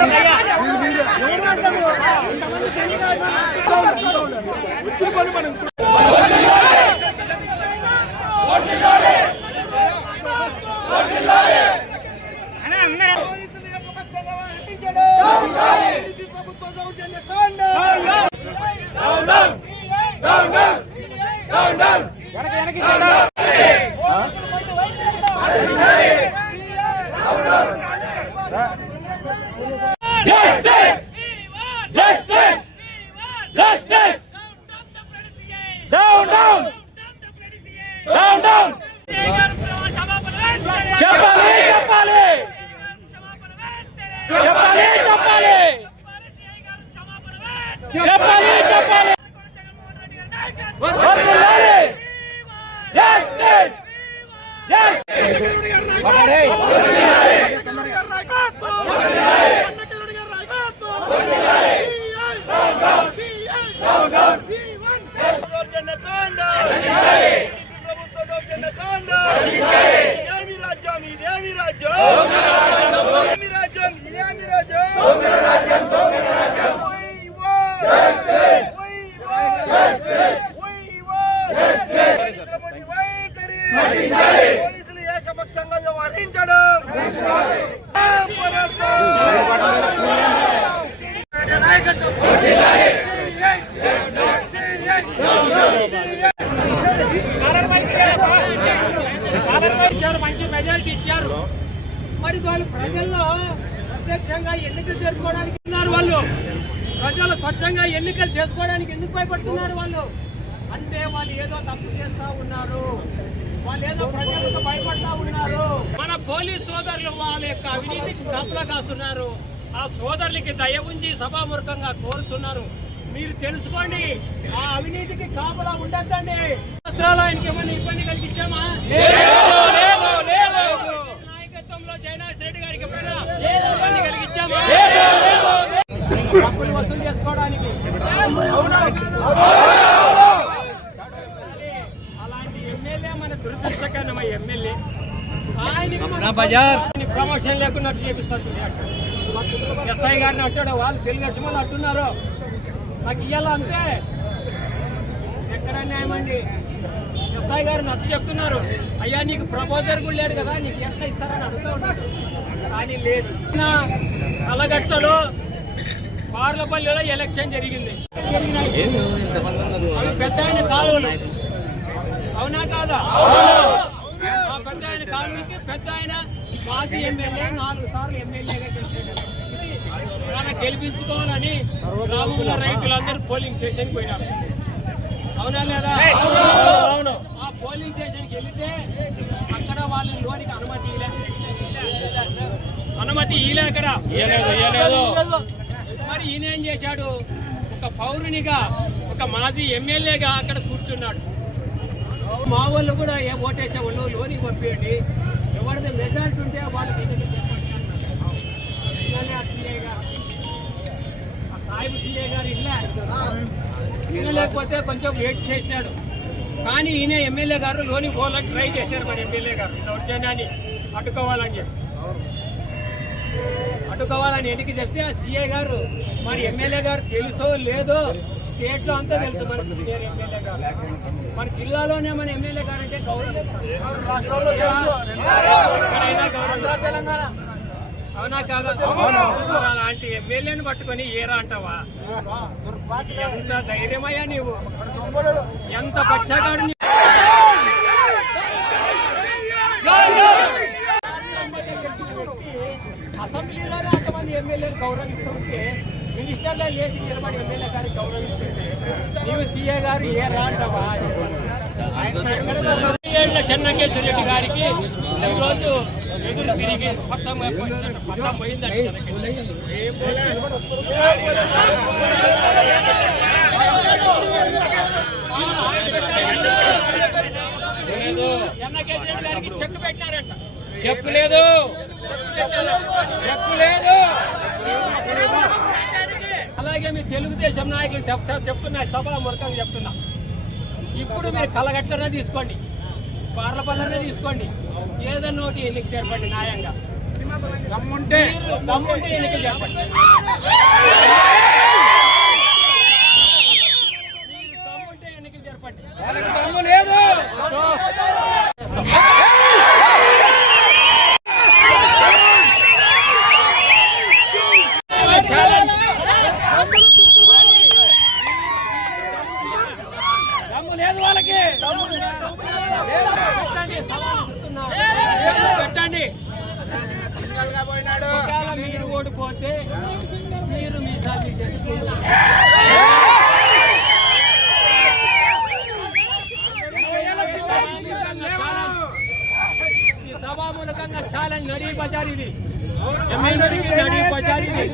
¡Vamos! Justice! Justice! Down, down! Down, down! చెప్పాలి చెప్పాలి చెప్పాలి చెప్పాలి చెప్పాలి చెప్పాలి వదిలాలి జస్టిస్ దౌర్జన్యకాండ పోలీసులు ఏకపక్షంగా వ్యవహరించడం మంచి మెజారిటీ ఇచ్చారు మరి వాళ్ళు ప్రజల్లో ప్రత్యక్షంగా ఎన్నికలు చేసుకోవడానికి ఉన్నారు వాళ్ళు. ప్రజలు స్వచ్ఛంగా ఎన్నికలు చేసుకోవడానికి ఎందుకు భయపడుతున్నారు వాళ్ళు? అంటే వాళ్ళు ఏదో తప్పు చేస్తా ఉన్నారు. వాళ్ళేదో ప్రజలకు భయపడతా ఉన్నారు. మన పోలీస్ సోదరులు వాళ్ళ యొక్క అవినీతికి కాపలా కాస్తున్నారు. ఆ సోదరులకి దయ ఉంచి సభాముఖంగా కోరుతున్నారు. మీరు తెలుసుకోండి ఆ అవినీతికి కాపలా ఉండద్దండి. ఆయనకి ఏమైనా ఇబ్బంది కలిగించామా నాయకత్వంలో జయనాథ్ రెడ్డి గారికి ఎప్పుడైనా ఇబ్బంది కలిగించామా డబ్బులు వసూలు చేసుకోవడానికి అలాంటి ఎమ్మెల్యే మన దురదృష్టకరమ ఎమ్మెల్యే. ఆయన ప్రమోషన్ లేకున్నట్టు చేపిస్తారు ఎస్ఐ గారిని అంటాడు వాళ్ళు తెలుగు మంది అంటున్నారు నాకు అంతే ఎక్కడ న్యాయం అండి? ఎస్ఐ గారు నచ్చ చెప్తున్నారు. అయ్యా నీకు ప్రపోజర్ కూడా లేడు కదా నీకు ఎంత ఇస్తారని అడుగుతూ ఉన్నాడు. కానీ లేదు. నా కలగట్లలో పార్లపల్లిలో ఎలక్షన్ జరిగింది. పెద్ద ఆయన కాలువలు. అవునా కాదా? పెద్ద ఆయన కాలువలకి పెద్ద ఆయన మాజీ ఎమ్మెల్యే నాలుగు సార్లు ఎమ్మెల్యేగా ఆయన గెలిపించుకోవాలని రాముల రైతులందరూ పోలింగ్ స్టేషన్కి పోయినారు. అవునా లేదా? అవును. ఆ పోలింగ్ స్టేషన్కి వెళితే అక్కడ వాళ్ళ లోనికి అనుమతి ఇలే అనుమతి ఇలే అక్కడ. మరి ఈయన ఏం చేశాడు? ఒక పౌరునిగా ఒక మాజీ ఎమ్మెల్యేగా అక్కడ కూర్చున్నాడు. మా వాళ్ళు కూడా ఏ ఓటేసే వాళ్ళు లోనికి పంపించండి ఎవరిది మెజార్టీ ఉంటే వాళ్ళకి ఇది గారు ఆ సీఏ గారు లేకపోతే కొంచెం వెయిట్ చేసినాడు కానీ ఈయన ఎమ్మెల్యే గారు లోని పోవాలని ట్రై చేశారు మన ఎమ్మెల్యే గారు. దౌర్జన్యాన్ని అడ్డుకోవాలని చెప్పి. అడ్డుకోవాలని ఎందుకు చెప్తే ఆ సీఏ గారు మరి ఎమ్మెల్యే గారు తెలుసో లేదో స్టేట్లో అంతా తెలుసు మన సీనియర్ ఎమ్మెల్యే గారు. మన జిల్లాలోనే మన ఎమ్మెల్యే గారు అంటే గౌరవిస్తారు. అవునా కాదా? అలాంటి ఎమ్మెల్యేని పట్టుకొని ఏరా అంటావా? ఎంత ధైర్యమయ్యా నీవు? ఎంత పచ్చగాడు అసెంబ్లీలోనే అంతమంది ఎమ్మెల్యేలు గౌరవిస్తుంటే మినిస్టర్లో లేచి నిలబడి ఎమ్మెల్యే గారిని గౌరవిస్తుంటే నీవు సీఏ గారు ఏ రాంటవా చెన్నకేశ్వర రెడ్డి గారికి ఈరోజు ఎదురు తిరిగి పట్టం పట్టం పోయిందండి చెన్నకేశ్వర చెన్నకేశ్వర రెడ్డి గారికి చెక్ పెట్టినారంట. చెక్ లేదు. చెక్ లేదు. అలాగే మీ తెలుగుదేశం నాయకులు చెప్తా చెప్తున్నా సభా మురకంగా చెప్తున్నా. ఇప్పుడు మీరు కలగట్లనే తీసుకోండి. పార్లపల్లనే తీసుకోండి. ఏదన్నా ఒకటి ఎన్నిక జరపండి న్యాయంగా. దమ్ముంటే దమ్ముంటే ఎన్నిక జరపండి మీరు దమ్ముంటే ఎన్నికలు జరపండి ఓడిపోతే మీరు మీ సాధ్యం చేసుకుంటారు సభామూలకంగా ఛాలెంజ్ నడీ బజార్ ఇది. ఎమ్మెల్యేకి బజార్ ఇది.